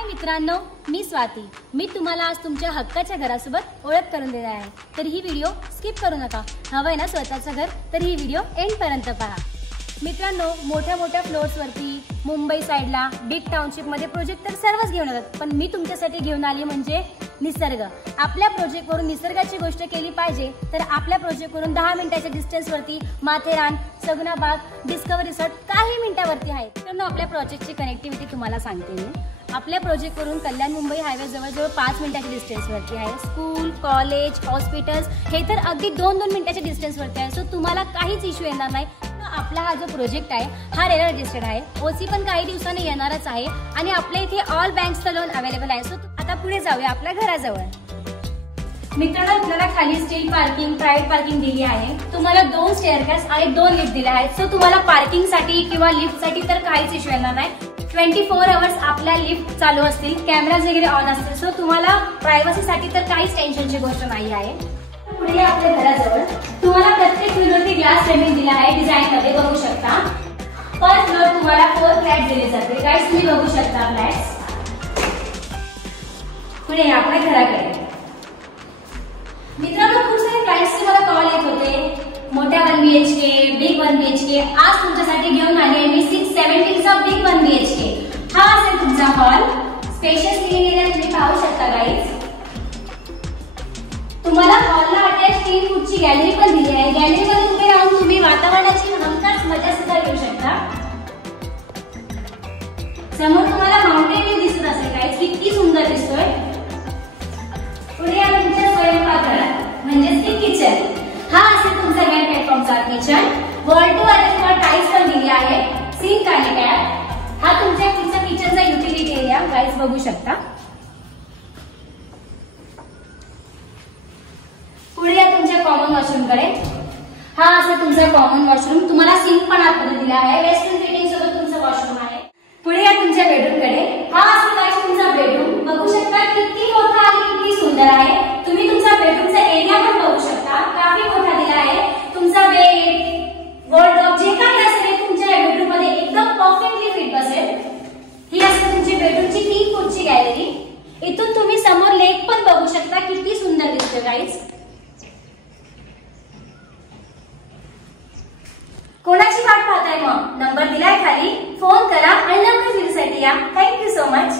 हाय मित्रांनो, मी स्वाती. मी तुम्हाला आज तुमच्या हक्काच्या घरासोबत ओळख करून देणार आहे. तर ही व्हिडिओ स्किप करू नका. हवंय ना स्वतःचं घर, तर ही व्हिडिओ एंड पर्यंत पहा. मित्रांनो, मोठ्या मोठ्या फ्लोर्सवरती मुंबई साईडला बिग टाउनशिपमध्ये प्रोजेक्ट तर सर्वच घेऊन येतात, पण मी तुमच्यासाठी घेऊन आली म्हणजे निसर्ग. आपल्या प्रोजेक्टवरून निसर्गाची गोष्ट केली पाहिजे तर आपल्या प्रोजेक्टवरून 10 मिनिटाच्या डिस्टन्सवरती माथेरान, सगुनाबाग, डिस्कवरी रिसॉर्ट काही मिनिटावरती आहे. मित्रांनो, आपल्या प्रोजेक्टची कनेक्टिव्हिटी तुम्हाला सांगते मी. आपल्या प्रोजेक्टवरून कल्याण मुंबई हायवे जवळजवळ 5 मिनिटाच्या डिस्टन्सवरती आहे. स्कूल, कॉलेज, हॉस्पिटल्स हे तर अगदी 2-2 मिनिटाच्या डिस्टन्सवरती आहे. सो तुम्हाला काहीच इश्यू येणार नाही. आपला हा जो प्रोजेक्ट आहे हा रेरा रजिस्टर्ड आहे. ओसी पण काही दिवसांनी येणारच आहे आणि आपल्या इथे ऑल बँक्सचं लोन अवेलेबल आहे. सो आता पुढे जाऊया आपल्या घराजवळ. मित्रांनो, आपल्याला खाली स्टील पार्किंग, प्रायव्हेट पार्किंग दिली आहे. तुम्हाला 2 स्टेअरकेस आणि 2 लिफ्ट दिल्या आहेत. सो तुम्हाला पार्किंगसाठी किंवा लिफ्टसाठी तर काहीच इश्यू येणार नाही. 24 आवर्स आपल्या लिफ्ट चालू असतील, कॅमेराज वगैरे ऑन असतील. सो तुम्हाला प्रायव्हसीसाठी तर काहीच टेन्शनची गोष्ट नाही आहे. पुढे आपल्या घराजवळ तुम्हाला प्रत्येक फ्लोअरवरती ग्लास फ्रेमिंग दिला आहे. डिझाईन मध्ये बघू शकता. पर फ्लोअर तुम्हाला 4 फ्लॅट दिले जाते. गाईस, तुम्ही बघू शकता फ्लॅट्स. पुढे आपल्या घराकडे मित्रांनो, खूप सारे क्लायंट्सचे मला कॉल येत होते. मोठ्या 1 BHK, बिग 1 BHK. आज तुमच्यासाठी घेऊन आली आहे मी 670 चा बिग 1 BHK. हा असेल तुमचा हॉल. स्पेशियस लिव्हिंग एरिया तुम्ही पाहू शकता गाईज. तुम्हाला हॉलला अटॅच 3 फूटची गॅलरी पण दिली आहे. गॅलरीमध्ये उभे राहून तुम्ही वातावरणाची हमखास मजा सुद्धा घेऊ शकता. समोर तुम्हाला माउंटेन व्ह्यू दिसत असेल गाईज, किती सुंदर दिसतोय. पुढे या तुमच्या स्वयंपाकघरात म्हणजेच की किचन. हा असेल तुमचा मेन प्लॅटफॉर्मचा किचन. वॉल टू वॉल तुम्हाला टाइल्स पण दिली आहे. सिंक आणि टॅप. हा तुमच्या किचनचा युटिलिटी एरिया गाईज बघू शकता. पुढे या तुमच्या कॉमन वॉशरूम कडे. हा असेल तुमचा कॉमन वॉशरूम. तुम्हाला सिंक पण आतमध्ये दिला आहे. वेस्टर्न फिटिंग सोबत तुमचं वॉशरूम आहे. पुढे या तुमच्या बेडरूम कडे. हा असेल गाईज तुमचा बेडरूम. बघू शकता किती मोठा आणि किती सुंदर आहे. तुम्ही तुमचा बेडरूमचा एरिया पण बघू शकता. काफी मोठा दिला आहे. तुमचा बेड, वॉर्डरोब जे काही असेल तुमच्या बेडरूम मध्ये एकदम परफेक्टली फिट बसेल. ही असेल तुमची बेडरूमची 3 फूटची गॅलरी. इथून तुम्ही समोर लेक पण बघू शकता. किती सुंदर दिसते गाईज. कोणाची वाट पाहताय मग? नंबर दिलाय खाली. फोन करा आणि नंबर फिरसाठी या. Thank you so much.